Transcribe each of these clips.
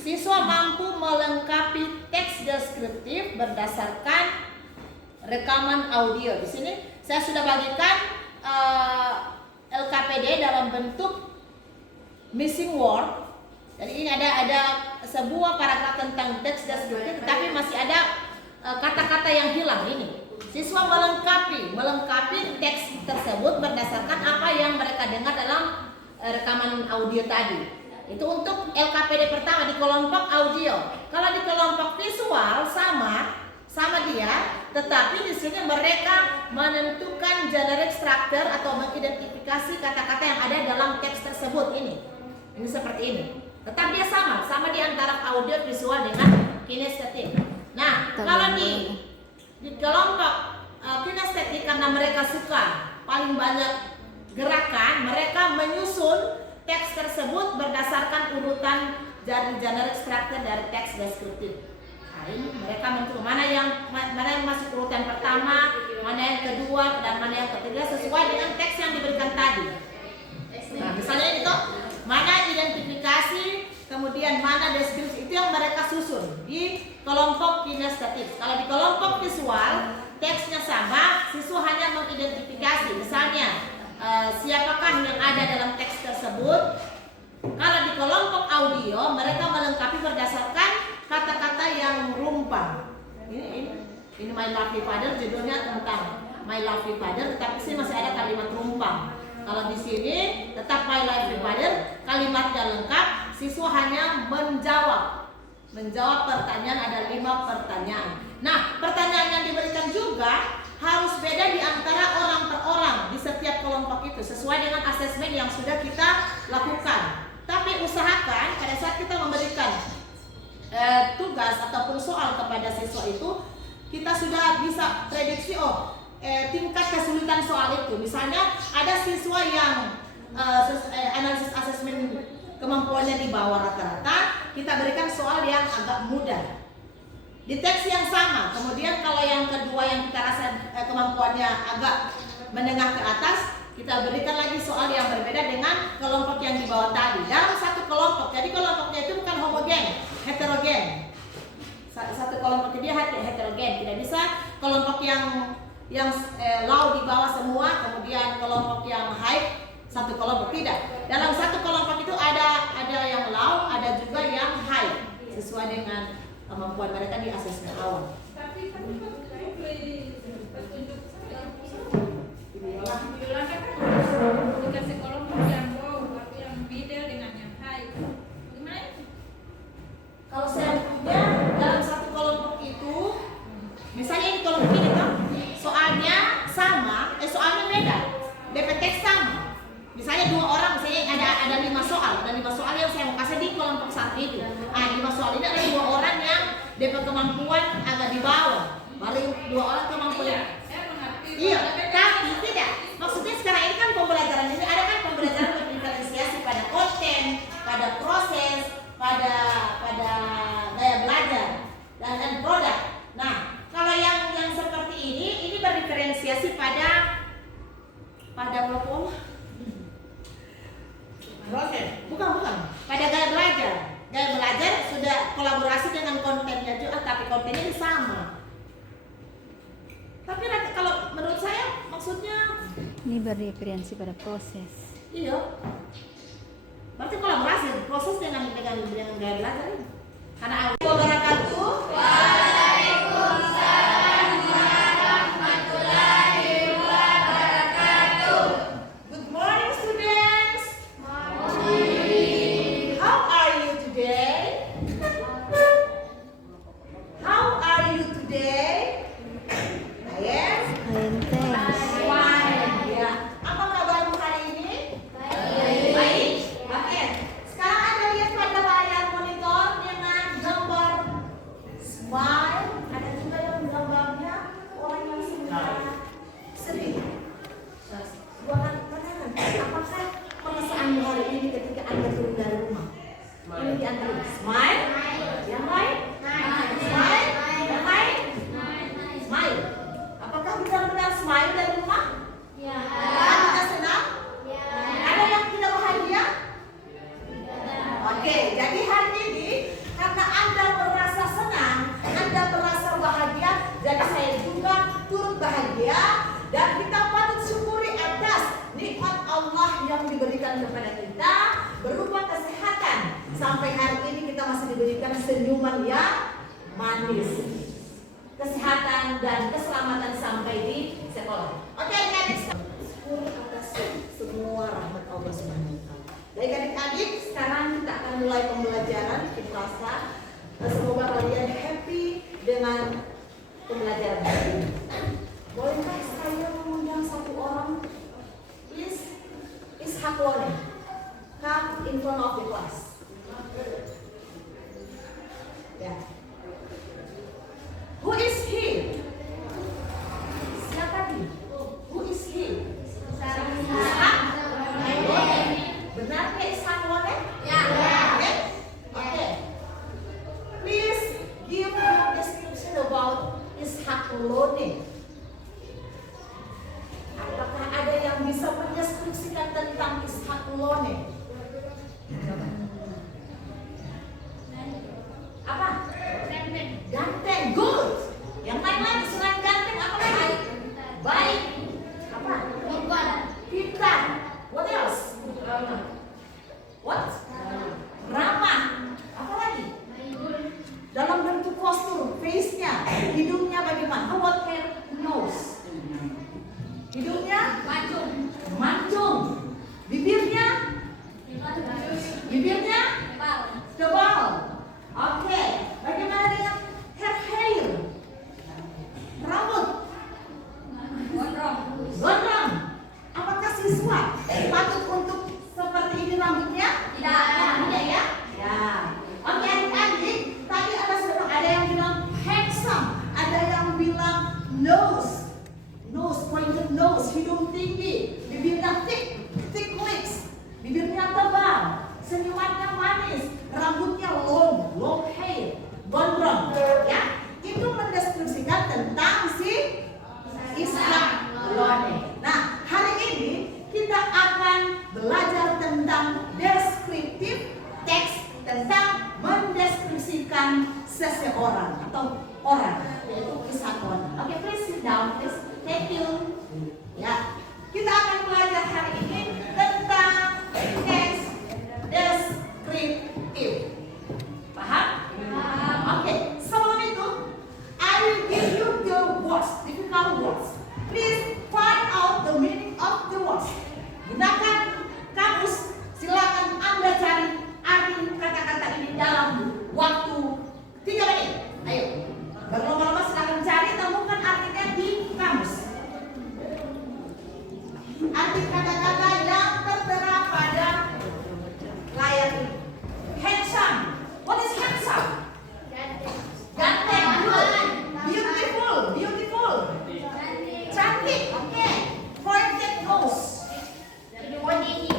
Siswa mampu melengkapi teks deskriptif berdasarkan rekaman audio. Di sini saya sudah bagikan LKPD dalam bentuk missing word. Jadi ini ada sebuah paragraf tentang teks deskriptif, tetapi masih ada kata-kata yang hilang ini. Siswa melengkapi teks tersebut berdasarkan apa yang mereka dengar dalam rekaman audio tadi. Itu untuk LKPD pertama di kelompok audio. Kalau di kelompok visual sama dia, tetapi di sini mereka menentukan generic structure atau mengidentifikasi kata-kata yang ada dalam teks tersebut ini. Ini seperti ini. Tetap dia sama di antara audio visual dengan kinestetik. Nah, kalau di kelompok kinestetik, karena mereka suka paling banyak gerakan, mereka menyusun teks tersebut berdasarkan urutan generic structure dari teks deskriptif. Nah, ini mereka menentukan mana yang masuk urutan pertama, mana yang kedua, dan mana yang ketiga sesuai dengan teks yang diberikan tadi. Nah, misalnya itu mana identifikasi, kemudian mana deskripsi, itu yang mereka susun di kelompok kinestetik. Kalau di kelompok visual, teksnya sama, siswa hanya mengidentifikasi. Misalnya siapakah yang ada dalam teks tersebut. Kalau di kelompok audio, mereka melengkapi berdasarkan kata-kata yang rumpang. Ini My Lovely Father, judulnya tentang My Lovely Father, tetapi sih masih ada kalimat rumpang. Kalau di sini tetap My Lovely Father, kalimatnya lengkap, siswa hanya menjawab pertanyaan, ada 5 pertanyaan. Nah, pertanyaan yang diberikan juga harus beda di antara orang per orang di setiap kelompok itu sesuai dengan asesmen yang sudah kita lakukan. Tapi usahakan pada saat kita memberikan tugas ataupun soal kepada siswa itu, kita sudah bisa prediksi tingkat kesulitan soal itu. Misalnya ada siswa yang analisis asesmen kemampuannya di bawah rata-rata, kita berikan soal yang agak mudah di teks yang sama. Kemudian kalau yang kedua yang kita rasa kemampuannya agak menengah ke atas, kita berikan lagi soal yang berbeda dengan kelompok yang di bawah tadi dalam satu kelompok. Jadi kelompoknya itu bukan homogen, heterogen. Satu kelompok dia heterogen, tidak bisa kelompok yang low di bawah semua, kemudian kelompok yang high satu kelompok, tidak. Dalam satu kelompok itu ada yang low, ada juga yang high sesuai dengan kemampuan mereka di asesmen awal. Tapi petunjuk dikasih kelompok yang low, yang middle dengan yang high. Gimana itu? Kalau saya punya dalam satu kelompok itu, misalnya ini kelompok ini kan, soalnya sama, soalnya beda, DPT sama. Misalnya 2 orang, misalnya ada 5 soal yang saya mau kasih di kelompok satu itu. 5 soal ini ada 2 orang yang DP kemampuan agak di bawah, paling 2 orang kemampuan. Iya, tapi tidak. Maksudnya sekarang ini kan pembelajaran ini ada kan pembelajaran berdiferensiasi pada konten, pada proses, pada gaya belajar dan produk. Nah, kalau yang seperti ini berdiferensiasi pada proses. Bukan. Pada gaya belajar. Gaya belajar sudah kolaborasi dengan kontennya juga, tapi kontennya sama. Tapi kalau menurut saya maksudnya ini berreferensi pada proses. Iya. Berarti kolaborasi proses dengan gaya belajar ini. Karena wabarakatuh. Waalaikumsalam warahmatullahi wabarakatuh. Good morning students. Morning. How are you today? How are you today? Apa kabarmu hari ini? Baik. Oke. Sekarang Anda lihat pada layar monitor dengan gambar smile. Ada juga yang gambarnya orang yang sedih. Bukan pandangan. Apakah perasaanmu hari ini ketika Anda turun dari rumah? Ini di antara smile. Yang lain? Smile. Yang lain? Smile. Apakah benar-benar smile dari rumah? Ya. Kita senang? Ya. Ada yang tidak bahagia? Oke, jadi hari ini berupa kesehatan. Sampai hari ini kita masih diberikan senyuman yang manis. Kesehatan dan keselamatan sampai di sekolah. Oke, adik-adik. 10 atas semua rahmat Allah Subhanahu wa taala. Baik adik-adik, sekarang kita akan mulai pembelajaran di kelas. Semoga kalian happy dengan pembelajaran hari ini. Bolehkah saya mengundang satu orang? Please, Ishak Lone, come in front of the class. Ya. Who is he? Siapa dia? Who is he? Ishak Lone. Benarnya Ishak Lone? Ya. Oke. Please give your description about Ishak Lone. Apakah ada yang bisa mendeskripsikan tentang Ishak Lone? Apa? Ganteng. Good. Yang lain lagi selain ganteng apa lagi? Baik. Apa? Pintar. What else? What? Ramah. Apa lagi? Dalam bentuk postur, face-nya, hidungnya bagaimana? How about hair, nose? Hidungnya mancung. Bibirnya tebal. Oke. Bagaimana dengan hair? Rambut gondrong. Apakah siswa patut untuk seperti ini rambutnya? Tidak ya? Ya. Oke adik-adik, tadi ada yang bilang handsome, ada yang bilang nose, pointed nose, hidung tinggi, bibirnya thick lips, bibirnya tebal, senyumannya manis, rambutnya long hair, gondrong. Ya, itu mendeskripsikan tentang si Ishak Lone. Nah, hari ini kita akan belajar tentang deskriptif teks, tentang mendeskripsikan seseorang atau orang, yaitu Ishak Lone. Oke, please sit down, please. Thank you. Ya, kita akan belajar hari ini tentang teks deskriptif. Paham? Oke, sebelum itu, I will give you the words, difficult words. Please find out the meaning of the words. Gunakan kamus, silakan Anda cari arti kata-kata ini dalam waktu 3 menit. Ayo, berlomba-lomba silakan cari, temukan artinya di kamus. Arti kata-kata yang tertera pada layar ini. Handsome. What is handsome? Ganteng. Beautiful. Cantik. Oke. Pointed nose.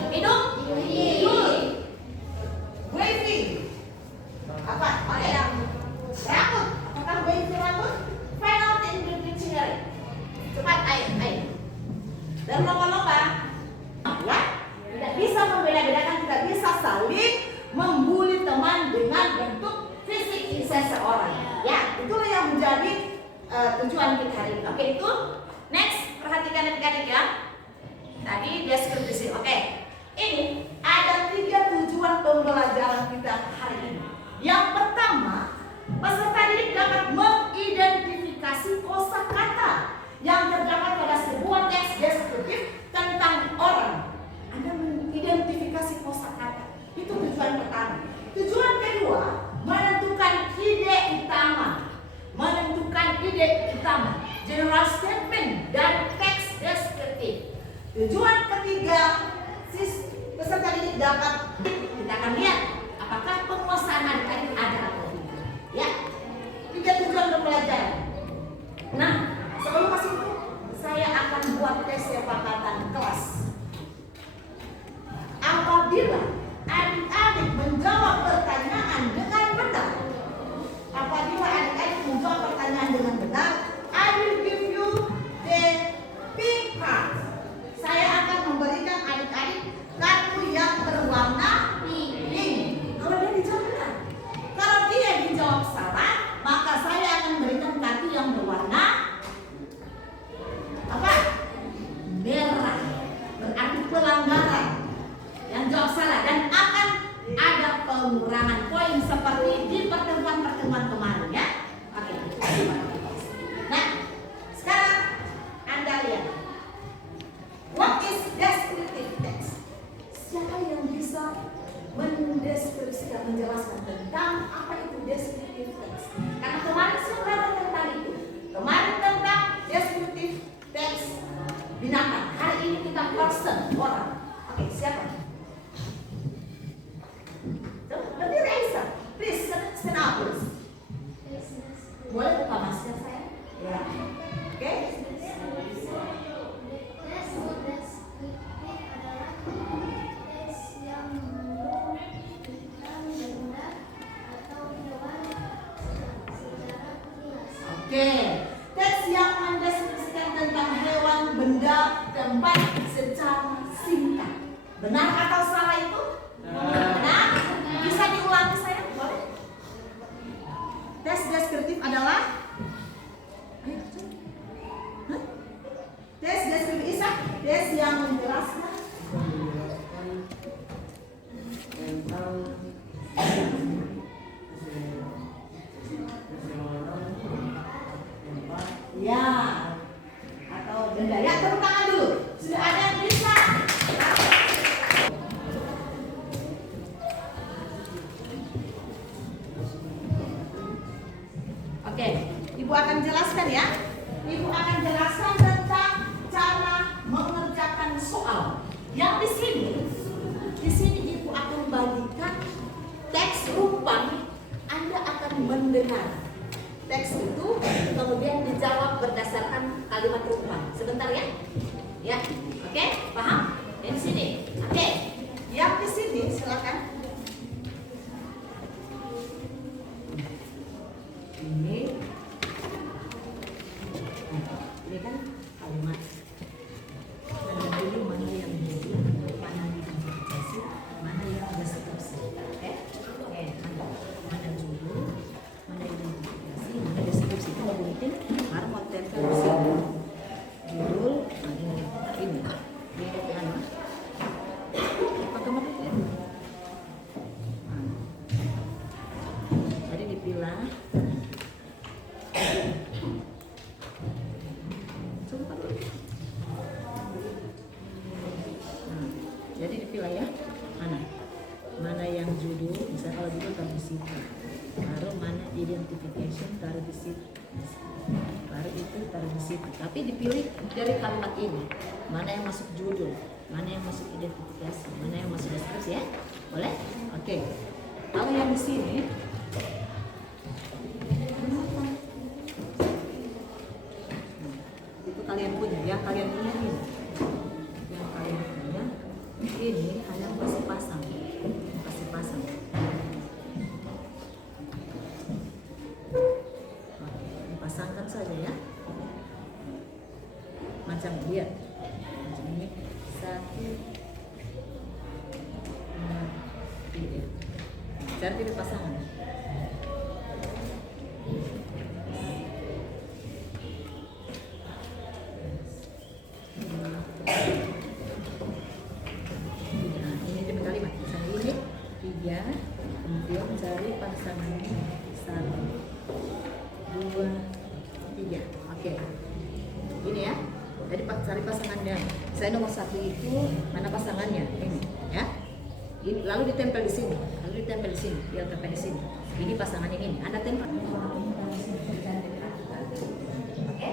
Hidung. Good. Wavy. Apa? Oke. Rambut. Apakah wavy rambut? Find out in the dictionary. Cepat, ayo. Dan lomba-lomba, ya, tidak bisa membeda-bedakan, tidak bisa saling membuli teman dengan bentuk fisik seseorang. Ya, itulah yang menjadi tujuan kita hari ini. Oke, itu next, perhatikan adik-adik ya. Tadi deskripsi. Oke, ini ada 3 tujuan pembelajaran kita hari ini. Yang pertama, peserta didik dapat mengidentifikasi kosakata yang terdapat pada sebuah teks deskriptif tentang orang. Anda mengidentifikasi kosakata. Itu tujuan pertama. Tujuan kedua, menentukan ide utama, general statement dan teks deskriptif. Tujuan ketiga, peserta didik dapat, kita akan lihat apakah penguasaan adik-adik ada atau tidak. Ya, 3 tujuan pembelajaran. Nah, sebelum masuk itu, saya akan buat tes kesepakatan kelas. Apabila adik-adik menjawab pertanyaan dengan benar, I will give you the pink card. Saya akan memberikan adik-adik kartu yang berwarna pink. Kalau dia dijawab benar, Oke, teks yang mendeskripsikan tentang hewan, benda, tempat secara singkat. Benar atau salah itu? Benar. Bisa diulangi saya? Boleh? Teks deskriptif adalah tes deskriptif Isa, tes yang menjelaskan ya atau benda. Ya, tepuk tangan dulu. Sudah ada yang bisa? Oke, Ibu akan jelaskan ya. Ibu akan jelaskan tentang cara mengerjakan soal. Yang di sini Ibu akan bagikan teks rupa. Anda akan mendengar teks itu, kemudian dijawab berdasarkan kalimat rupa. Sebentar ya. Ya, oke, paham? Di sini. Oke. Yang di sini silakan. Ini kan kalimat. Anda pilih mana yang jujur, mana yang fantasi, mana yang deskripsi. Oke? Oke, mana jujur, mana yang fantasi, mana deskripsi. Itu penting karena konten versi judul ini. Ini kan apa kamu ya? Jadi dipilah. Jadi dipilah ya, mana yang judul, misalnya kalau judul taruh di situ, baru mana identification taruh di situ, baru itu taruh di situ. Tapi dipilih dari kalimat ini, mana yang masuk judul, mana yang masuk identifikasi, mana yang masuk deskripsi ya, boleh? Oke. Kalau yang di sini, itu kalian punya, yang kalian punya ini, yang kalian punya. Ini hanya kasih pasang. Oke, dipasangkan saja ya. Macam lihat, macam ini 1, 2, 3. Cara pilih pasangan. Kemudian cari pasangannya 1, 2, 3. Oke, ini ya. Jadi cari pasangannya. Saya nomor 1 itu mana pasangannya? Ini ya. Ini, lalu ditempel di sini. Dia tempel di sini. Ini pasangan yang ini. Anda tempel. Oke.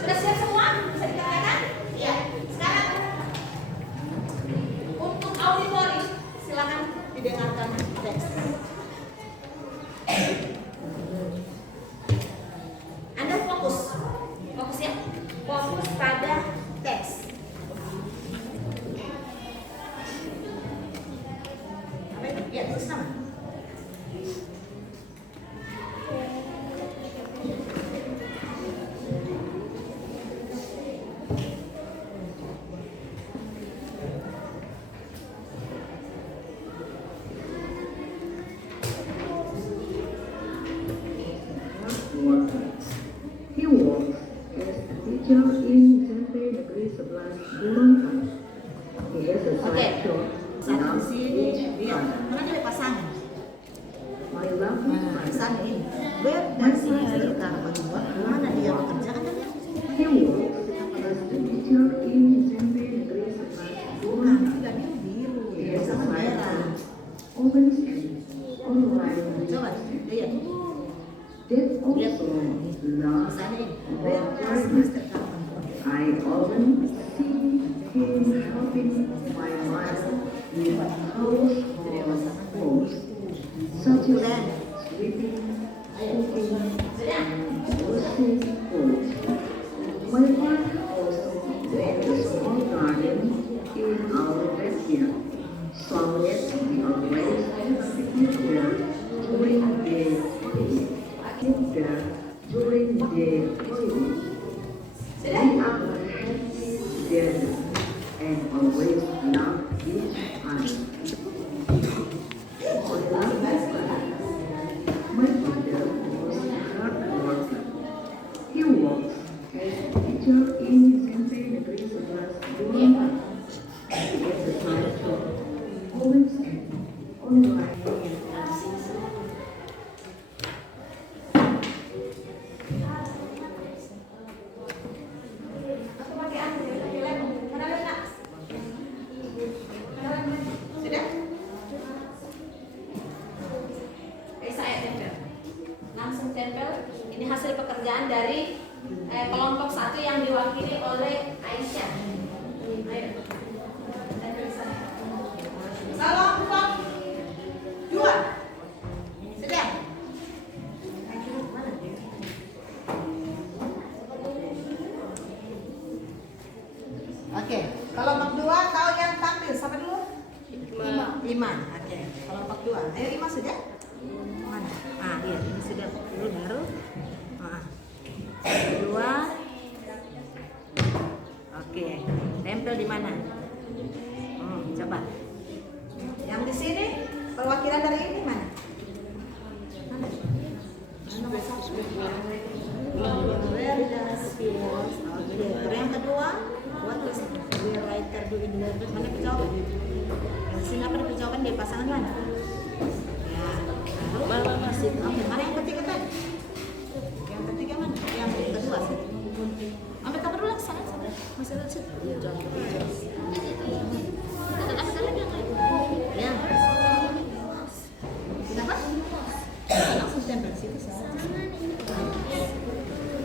Sudah siap semua? Bisa dikatakan? Iya. Sekarang untuk auditori silakan didengarkan teks. Anda fokus ya, fokus pada teks. Apa itu? Ya, terus sama. He works as a teacher in SMP Negeri 11 Bulungan. He has a Oke. side job Satu now sini, in lihat. Mana dia pasangan? my lovely Nah, father. sana ini. Where does he live? Mana dia bekerja katanya? He works as the teacher in SMP Negeri 11 Bukan, Bulungan. tidak biru, He has sama applied merah. for open street online Coba lihat. that also loves Sana ini. Where does Mr. Carmen work? I often see him helping my mother with household chores such as sweeping, cooking, and washing clothes. My father also made a small garden in our backyard, so that we always sit there during the holidays. We are happy together and always love each other. My father was a hard worker. He works as a teacher in SMP Negeri 11 Bulungan. He has a time for homes and online. Sudah? Saya tempel. Langsung tempel. Ini hasil pekerjaan dari kelompok 1 yang diwakili oleh Aisyah. Ayo. Tempel di sana. Kelompok 2. Sudah? Mana? Oke, kelompok 2 kau yang tampil siapa dulu? Iman. Oke, kelompok 2. Ayo Iman sudah? Mana? Ah, iya, ini sudah dulu baru. Ah. Kedua. Oke, tempel di mana? Coba. Yang di sini perwakilan dari ini mana? Mana? Nomor 1. Where does he work? Oke, terus yang kedua, what is the writer do in the mana jawaban? Yang sini apa jawaban di pasangan mana? Ya, baru masih. Oke, mana yang ketiga tadi? Yang ketiga mana? Yang kedua sih. Ambil kabar dulu sana. Masih ada situ. Jangan berbicara. Ada lagi yang lain? Ya. Sudah apa? Langsung tempel situ saja.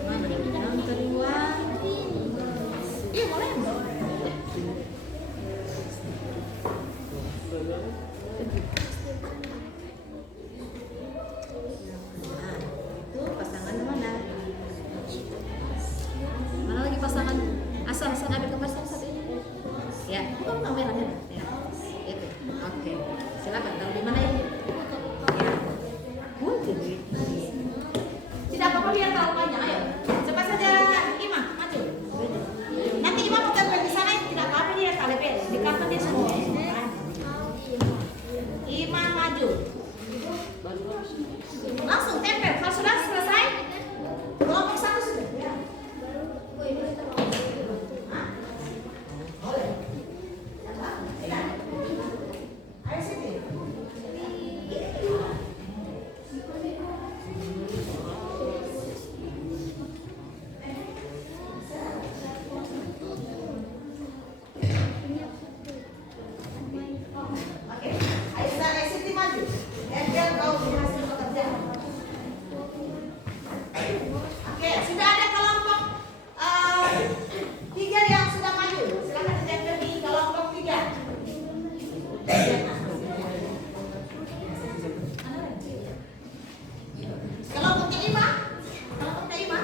Mana? Yang kedua. Iya, boleh. Nah, itu pasangan mana? Mana lagi pasangan? Asal ambil gambar satu ini. Ya, bukan merahnya. Ya, itu. Oke, silakan. Taruh di mana ini? Ya, buntir. Tidak apa-apa lihat terlalu banyak. Ayo, cepat saja Ima, maju. Nanti Ima mau tempel di sana tidak apa-apa lihat KTP di kartu dia semua. Ima maju. Langsung tempel. Kalau sudah selesai, kelompok 1 sudah. Ya. Hah? Boleh. Ya. Ayo sini. Oke, ayo Siti maju. Tempel kau punya hasil pekerjaan. Oke, sudah ada kelompok 3 yang sudah maju. Silakan ditempel di kelompok 3. Kelompoknya 5. Kelompoknya 5.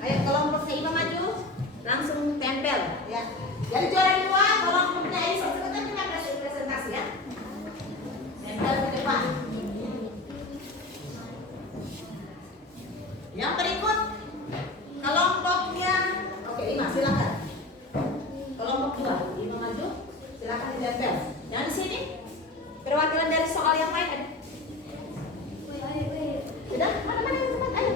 Ayo kelompoknya 5 maju, langsung tempel ya. Jadi juara 2 kelompoknya Aisyah sebentar kita presentasi ya. Tempel ke depan. Yang berikut kelompoknya, oke 5 silakan. Kelompok 2, 5 maju, silakan ditempel. Yang di sini perwakilan dari soal yang lain ada. Sudah? Mana yang tempat? Ayo.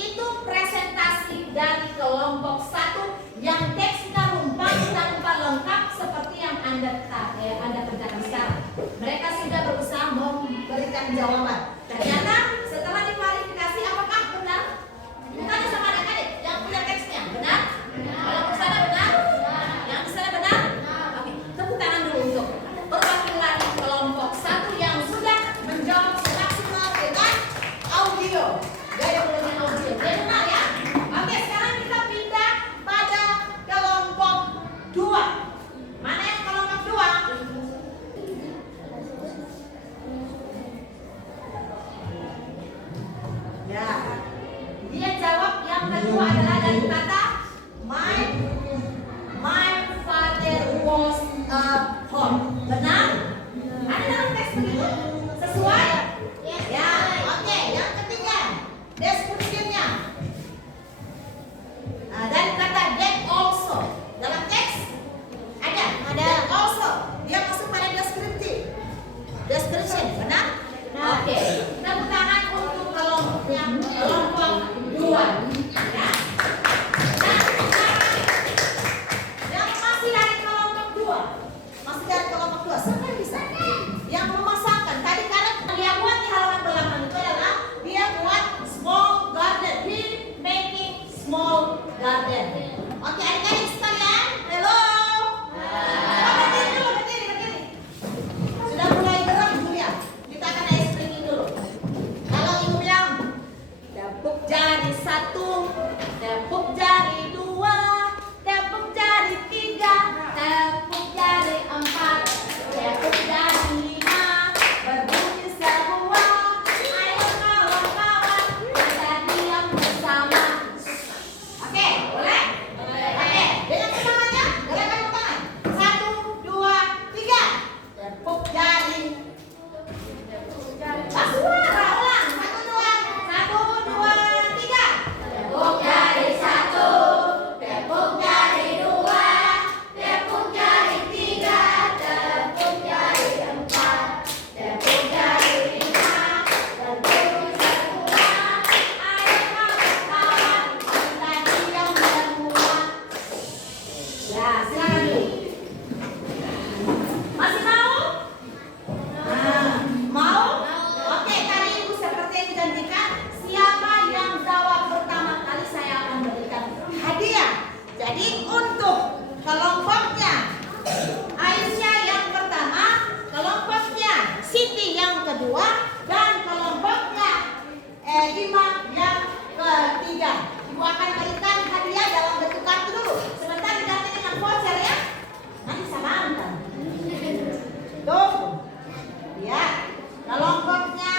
itu presentasi dari kelompok 1 yang teksnya rumpang tanpa lengkap seperti yang Anda kerjakan sekarang. Mereka sudah berusaha memberikan jawaban. Ternyata setelah diklarifikasi, apakah benar? Bukan sama adik-adik yang punya teksnya, benar? Kalau ke sana benar? Yang ke sana benar? Oke, tepuk tangan dulu untuk perwakilan kelompok 1 yang sudah menjawab semaksimal dengan audio. Gaya mulai audio. Ya benar ya? Oke, sekarang kita pindah pada kelompok 2. Mana yang kelompok 2? Ya. Dia jawab yang kedua adalah dari kata my father was a home. Benar? Ada dalam teks begitu? Sesuai? Ya. Oke, yang ketiga deskripsinya. Dari kata that also. Dalam teks ada. That also. Dia masuk pada deskriptif. Description, benar? Oke. Tepuk tangan untuk kelompok 2. Ya. Nah, sekarang yang masih dari kelompok 2. Masih dari kelompok 2. Siapa yang bisa? Yang memasangkan. Tadi karena dia buat di halaman belakang itu adalah dia buat small garden. He making small garden. Oke, adik-adik sekalian. Hello. Berdiri dulu, berdiri. Sudah mulai gerak Julia. Kita akan ice breaking dulu. Kalau ibu bilang tepuk jari 1, tepuk jari 2, tepuk jari 3, tepuk jari 4, tepuk jari 5, berbunyi semua. Ayo kawan-kawan, kita diam bersama. Oke, boleh? Oke, dengan semangatnya gerakan tangan. 1, 2, 3. Tepuk jari. Suara ulang. 1, 2, 3. Tepuk jari 1, tepuk jari 2, tepuk jari 3, tepuk jari 4, tepuk jari 5, berbunyi semua. Ayo kawan-kawan, kita diam semua. Ya, silakan dulu. Masih mau? Mau? Oke, tadi Ibu seperti yang dijanjikan, siapa yang jawab pertama kali saya akan berikan hadiah. Jadi untuk kelompoknya Aisyah yang pertama, kelompoknya Siti yang kedua, dan kelompoknya Ima yang ketiga. Ibu akan berikan hadiah dalam bentuk kartu dulu. Sebentar diganti dengan voucher ya. Nanti sama angkat. Tuh. Ya, kelompoknya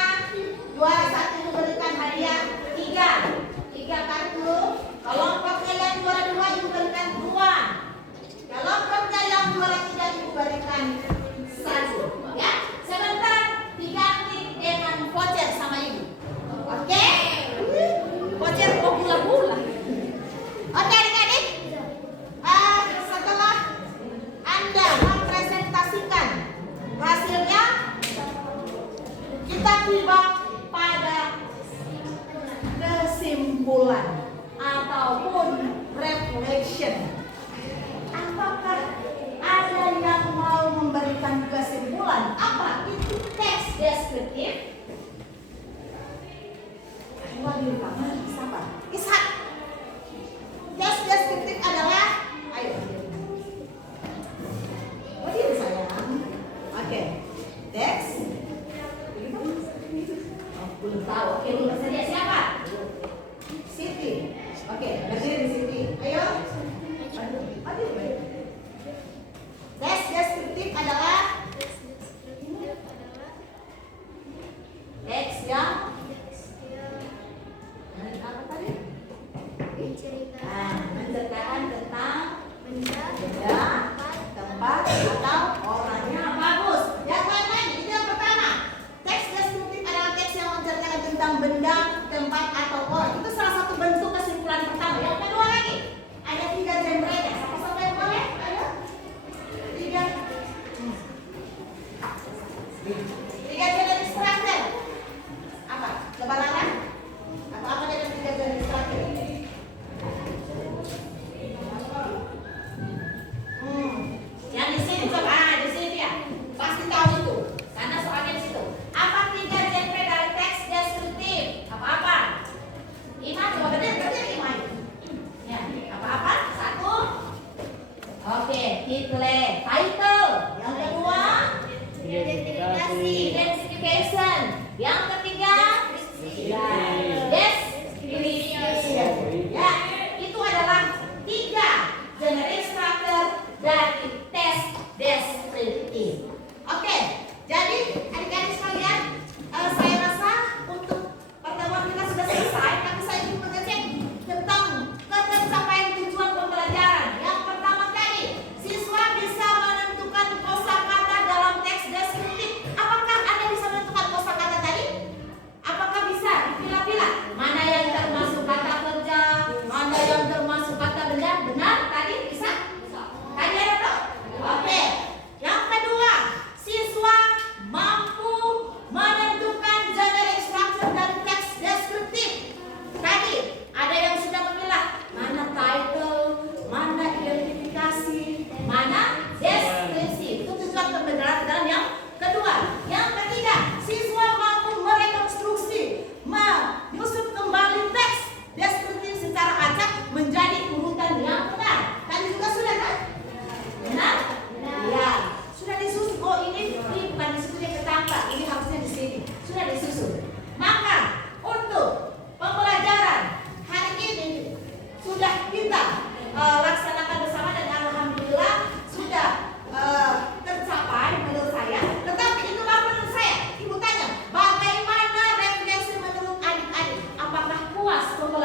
juara 1 memberikan hadiah 3 kartu. Kelompoknya yang juara 2 Ibu berikan 2. Kelompoknya yang juara 3 Ibu berikan 1. Ya, sebentar diganti dengan voucher sama Ibu. Oke? Voucher gula-gula. Oke adik-adik, setelah Anda mempresentasikan hasilnya, kita tiba pada kesimpulan ataupun reflection. Apakah ada yang mau memberikan kesimpulan? Apa itu teks deskriptif? Coba di kamar, sabar. Ishak. Teks deskriptif adalah, ayo. Berdiri sayang. Oke. Teks. Belum tahu. Oke, belum bersedia. Siapa? Siti. Oke, berdiri Siti. Ayo. Aduh. Teks deskriptif adalah teks yang apa tadi? Menceritakan tentang benda, tempat atau orangnya. Bagus. Yang lain-lain itu yang pertama. Teks deskriptif adalah teks yang menceritakan tentang benda, tempat atau orang. Itu salah satu bentuk kesimpulan pertama. Yang kedua lagi ada 3 genre-nya. Siapa yang boleh? Ayo. 3 genre instruction. Apa? Lebaran? Atau apa dengan 3 genre instruction?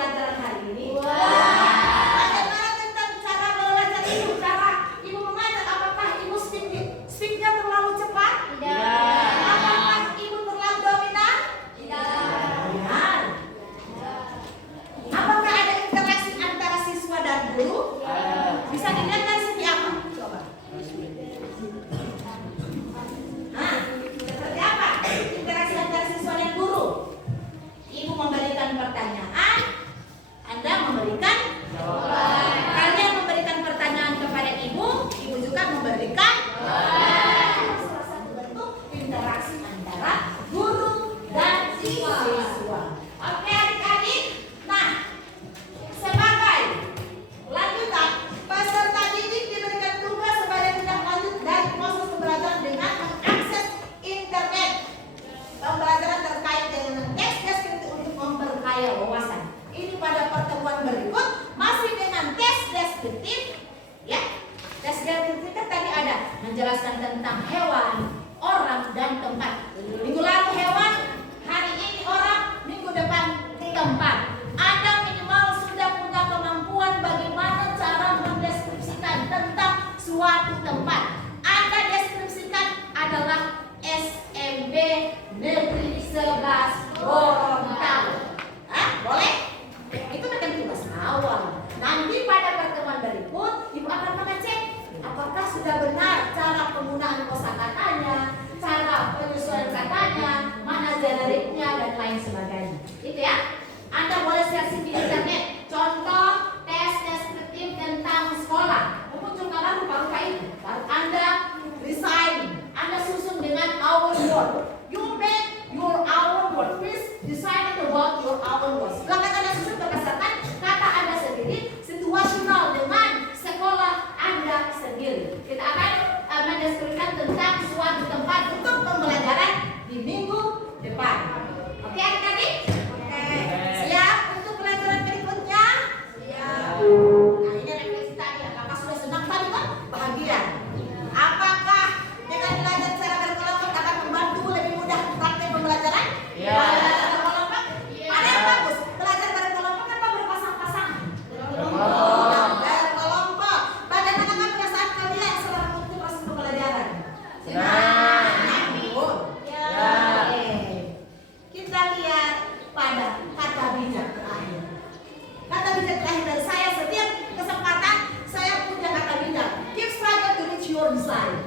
pembelajaran hari ini? Bagaimana tentang cara belajar ibu? Cara ibu mengajar, apakah ibu speaknya terlalu cepat? Apakah ibu terlalu dominan? Benar. Apakah ada interaksi antara siswa dan guru? Bisa dilihat dari segi apa? Coba. Seperti apa interaksi antara siswa dan guru? Ibu memberikan pertanyaan, Anda memberikan jawaban. Kalian memberikan pertanyaan kepada ibu juga memberikan jawaban. Salah satu bentuk interaksi antara guru dan siswa. Oke adik-adik. Nah, sebagai lanjutan, peserta didik diberikan tugas sebagai tindak lanjut dari proses pembelajaran dengan mengakses internet. Pembelajaran terkait dengan teks deskriptif untuk memperkaya wawasan. Ini pada pertemuan berikut masih dengan tes deskriptif, ya. Tes deskriptif tadi ada menjelaskan tentang hewan, orang, dan tempat. Minggu lalu hewan, hari ini orang, minggu depan tempat. Anda minimal sudah punya kemampuan bagaimana cara mendeskripsikan tentang suatu tempat. Anda deskripsikan adalah SMP Negeri 11 Gorontalo. Boleh? Itu bukan tugas awal. Nanti pada pertemuan berikut, ibu akan mengecek apakah sudah benar cara penggunaan kosakatanya, cara penyesuaian katanya, mana generiknya, dan lain sebagainya. Itu ya. Anda boleh searching di internet. Contoh tes deskriptif tentang sekolah. Memunculkan lalu rupa-rupa itu. Baru Anda desain. Anda susun dengan our word. You make your own word. Please design it about your own words. Silakan Anda susun berdasarkan kata Anda sendiri, situasional dengan sekolah Anda sendiri. Kita akan mendeskripsikan tentang suatu tempat untuk pembelajaran di minggu depan. Oke adik-adik? Oke. Siap untuk pelajaran berikutnya? Siap. Nah ini refleksi tadi. Apakah sudah senang tadi kan? Bahagia. Apakah dengan belajar secara berkelompok akan membantu lebih mudah praktek pembelajaran? Ya. Berkelompok? Mana yang bagus? Belajar berkelompok atau berpasang-pasangan? Berkelompok. Bagaimana kan perasaan kalian setelah mengikuti proses pembelajaran? Senang. Senang. Ya. Oke. Kita lihat pada kata bijak terakhir. Kata bijak terakhir dari saya, setiap kesempatan saya punya kata bijak. Keep struggle to reach your desire.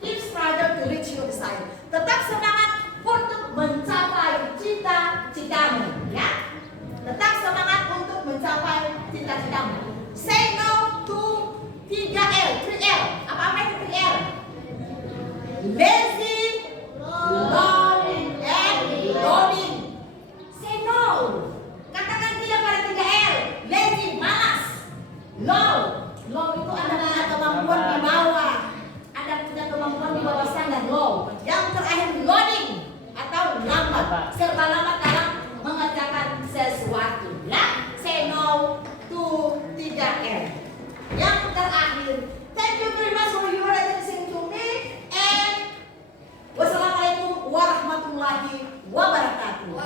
Keep struggle to reach your desire. Tetap semangat untuk mencapai cita-citamu, ya. Tetap semangat untuk mencapai cita-citamu. Say no to 3L, 3L. Apa itu 3L? Lazy, loading, and loading. Say no. Katakan tidak pada 3L. Lazy, malas. Low itu Anda punya kemampuan di bawah. Anda punya kemampuan di bawah standar low. Yang terakhir loading atau lambat. Serba lambat dalam mengerjakan sesuatu. Ya, say no to 3L. Yang terakhir, thank you very much for your attention to me and wassalamualaikum warahmatullahi wabarakatuh.